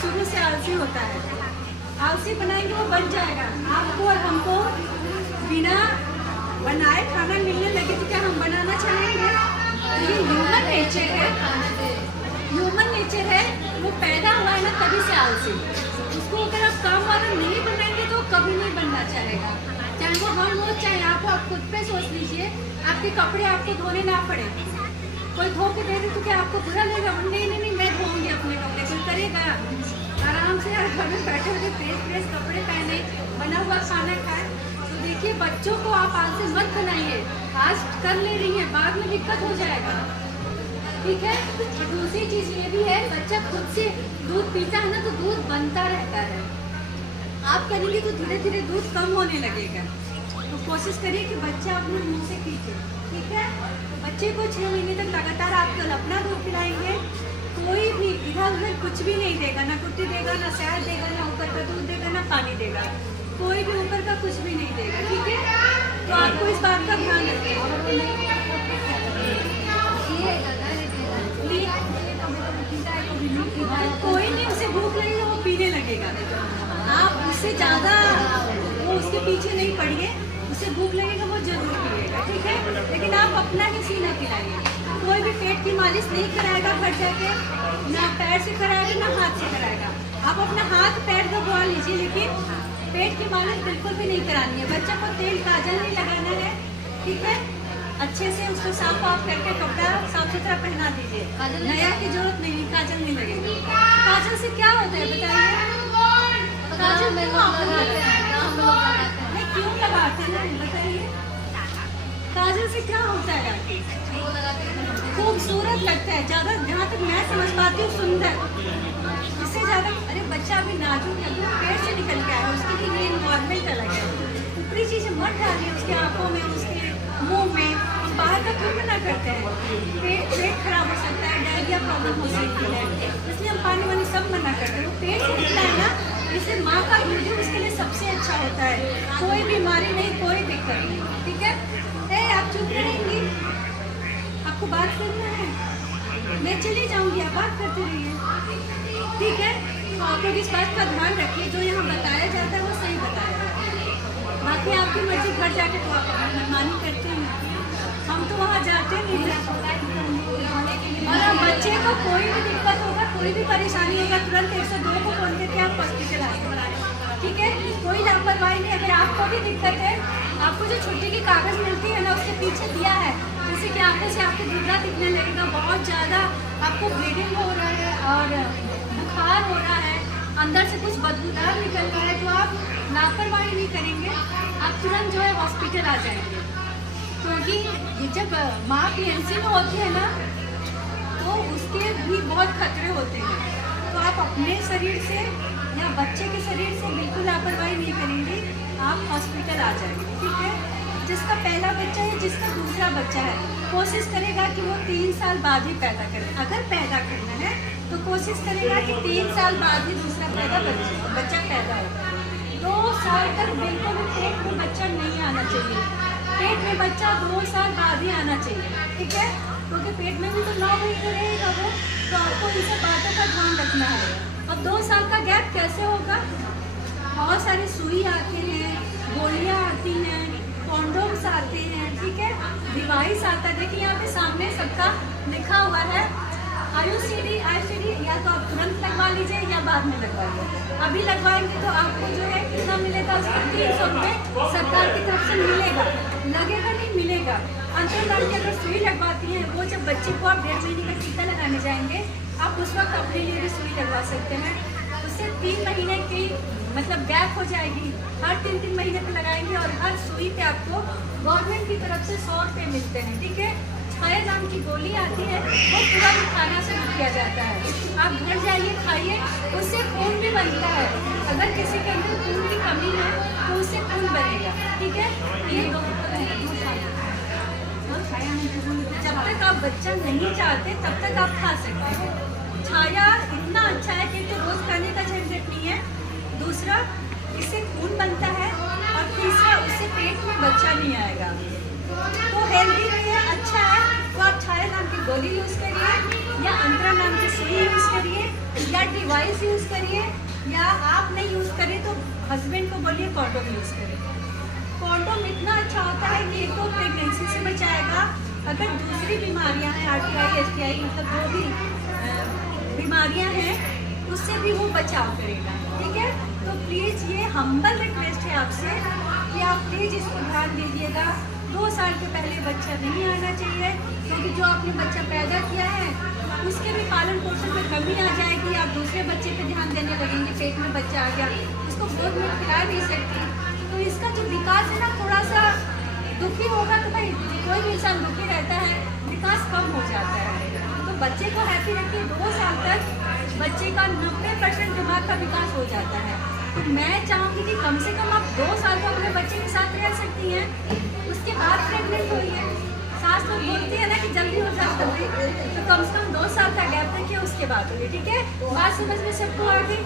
शुरू से आलसी होता है, आलसी बनाएंगे वो बन जाएगा। आपको और हमको बिना बनाए खाना मिलने लगे तो क्या हम बनाना चाहेंगे? तो ये ह्यूमन नेचर है, ह्यूमन नेचर है। वो पैदा हुआ है ना तभी से आलसी। उसको अगर आप काम वाला नहीं बनाएंगे तो कभी नहीं बनना चाहेगा। चाहे वो हम हो चाहे आप हो, आप खुद पे सोच लीजिए, आपके कपड़े आपको धोने ना पड़े, कोई धो के दे दे तो क्या आपको बुरा लगेगा? नहीं नहीं नहीं, मैं धोऊंगी अपने कपड़े। कोई करेगा? आराम से यार घर में बैठे हुए फ्रेश फ्रेश कपड़े पहने, बना हुआ खाना खाए। तो देखिए बच्चों को आप आज से मत बनाइए, आज कर ले रही है, बाद में दिक्कत हो जाएगा, ठीक है। तो दूसरी चीज़ ये भी है, बच्चा खुद से दूध पीता है ना तो दूध बनता रहता है। आप करेंगे तो धीरे धीरे दूध कम होने लगेगा। तो कोशिश करिए कि बच्चा अपने मुंह से पीछे, ठीक है। बच्चे को 6 महीने तक लगातार आप कल अपना दूध पिलाएंगे, कोई भी इधर उधर कुछ भी नहीं देगा, ना कुट्टी देगा, ना शहद देगा, ना ऊपर का दूध देगा, ना पानी देगा, कोई भी ऊपर का कुछ भी नहीं देगा, ठीक है। तो आपको इस बात का ध्यान रखिए। कोई नहीं, उसे भूख लगेगा वो पीने लगेगा, आप उससे ज़्यादा वो उसके पीछे नहीं पड़िए, उसे भूख लगेगा वो जरूर पिएगा, ठीक है। लेकिन आप अपना ही सीना पिलाइए। कोई भी पेट की मालिश नहीं कराएगा घर जाके, ना पैर से कराएगा ना हाथ से कराएगा। आप अपना हाथ पैर दबवा लीजिए, लेकिन पेट की मालिश बिल्कुल भी नहीं करानी है। बच्चा को तेल काजल नहीं लगाना है, ठीक है। अच्छे से उसको साफ ऑफ करके कपड़ा साफ सुथरा पहना दीजिए, नया की जरूरत नहीं, काजल नहीं लगेगी। काजल से क्या होता है बताइए? काजल में क्यों लगाते हैं बताइए? काजल से क्या होता है? खूबसूरत लगता है, ज़्यादा जहाँ तक मैं समझ पाती हूँ सुंदर, इससे ज़्यादा। अरे बच्चा अभी नाजुक है, तो पेट से निकल के आया, उसके लिए ये इन्वायरमेंट अलग है। ऊपरी चीज़ें मत डालिए उसकी आँखों में, उसके मुंह में, बाहर का क्यों मना करते हैं? पेट खराब हो सकता है, डायरिया प्रॉब्लम हो सकती है, इसलिए हम पानी वानी सब मना करते हैं। पेट से निकला है ना, इसे माँ का दूध उसके लिए सबसे अच्छा होता है, कोई बीमारी नहीं, कोई दिक्कत नहीं, ठीक है। आप चुप रहेंगी? आपको बात करना है, मैं चली जाऊंगी, आप बात करते रहिए, ठीक है। तो आप लोग इस बात का ध्यान रखिए, जो यहाँ बताया जाता है वो सही बताया जाता है। बाकी आपकी मर्जी, घर जाके तो आप मनमानी करते हैं, हम तो वहाँ जाते नहीं हैं। और बच्चे को कोई भी दिक्कत होगा, कोई भी परेशानी होगा, तुरंत 102 को फोन करके आप हॉस्पिटल आए, ठीक है। कोई लापरवाही नहीं। अगर आपको भी दिक्कत है, आपको जो छुट्टी की कागज़ मिलती है ना उसके पीछे दिया है, जैसे कि आंखों से आपके दुर्गा दिखने लगेगा, बहुत ज़्यादा आपको ब्लीडिंग हो रहा है और बुखार हो रहा है, अंदर से कुछ बदबूदार निकल रहा है, तो आप लापरवाही नहीं करेंगे, आप तुरंत जो है हॉस्पिटल आ जाएंगे। क्योंकि जब माँ प्रेगनेंसी में होती है ना तो उसके भी बहुत खतरे होते हैं। तो आप अपने शरीर से या बच्चे के शरीर से बिल्कुल लापरवाही नहीं करेंगे, आप हॉस्पिटल आ जाएंगे, ठीक है। जिसका पहला बच्चा है, जिसका दूसरा बच्चा है, कोशिश करेगा कि वो 3 साल बाद ही पैदा करे। अगर पैदा करना है तो कोशिश करेगा कि 3 साल बाद ही दूसरा बच्चा पैदा हो। 2 साल तक बिल्कुल भी पेट में बच्चा नहीं आना चाहिए, पेट में बच्चा 2 साल बाद ही आना चाहिए, ठीक है। क्योंकि पेट में भी तो 9 महीने रहेगा वो, तो आपको इन सब बातों का ध्यान रखना है। अब 2 साल का गैप कैसे होगा? बहुत सारी सुई आती हैं, गोलियां आती हैं, कॉन्डोम्स आते हैं, ठीक है, डिवाइस आता है। देखिए यहाँ पे सामने सबका लिखा हुआ है IUCD, या तो आप तुरंत लगवा लीजिए या बाद में लगवाइए। अभी लगवाएंगे तो आपको जो है कितना मिलेगा, उसका 300 रुपये सरकार की तरफ से मिलेगा, लगेगा नहीं मिलेगा। अंतरदान की अगर सुई लगवाती हैं, वो जब बच्चे को आप 1.5 महीने का टीका लगाने जाएंगे, आप उस वक्त अपने लिए भी सुई लगवा सकते हैं। उससे 3 महीने की मतलब गैप हो जाएगी, हर 3-3 महीने पे लगाएंगे और हर सुई पे आपको गवर्नमेंट की तरफ से 100 रुपये मिलते हैं, ठीक है। छाया नाम की गोली आती है, वो तुरंत खाना शुरू किया जाता है, आप घर जाइए खाइए, उससे खून भी बनता है। अगर किसी के अंदर खून की कमी है तो उससे खून बनेगा, ठीक है। ये जब तक आप बच्चा नहीं चाहते तब तक आप खा सकते हैं। छाया इतना अच्छा है कि तो रोज खाने का झंझट नहीं है, दूसरा इससे खून बनता है और तीसरा उससे पेट में बच्चा नहीं आएगा, तो हेल्दी भी है, अच्छा है। तो आप छाया नाम की गोली यूज़ करिए या अंतरा नाम की सुई यूज़ करिए या डिवाइस यूज़ करिए, या आप नहीं यूज़ करिए तो हस्बैंड को बोलिए कॉन्डोम यूज़ करें। कॉन्डोम इतना अच्छा होता है कि एक तो प्रेगनेंसी से बचाएगा, अगर दूसरी बीमारियां हैं RTI STI मतलब जो भी बीमारियां हैं उससे भी वो बचाव करेगा। ठीक है, तो प्लीज़ ये हम्बल रिक्वेस्ट है आपसे कि आप प्लीज़ इसको ध्यान दीजिएगा। 2 साल के पहले बच्चा नहीं आना चाहिए, क्योंकि जो आपने बच्चा पैदा किया है उसके भी पालन पोषण में कमी आ जाएगी। आप दूसरे बच्चे पे ध्यान देने लगेंगे, पेट में बच्चा आ गया, उसको गोद में खिला नहीं सकती, तो इसका जो विकास है ना थोड़ा सा दुखी होगा। तो भाई कोई भी इंसान दुखी रहता है, विकास कम हो जाता है। तो बच्चे को हैप्पी रखिए। 2 साल तक बच्चे का 90% दिमाग का विकास हो जाता है। तो मैं चाहूँगी कि कम से कम आप 2 साल तो अपने बच्चे के साथ रह सकती हैं, उसके बाद प्रेगनेंट होइए। सास लोग बोलती है ना कि जल्दी हो जाए जल्दी, तो कम से कम 2 साल का गैप रखिए, उसके बाद होइए। ठीक है, बात समझ में सबको आ गई?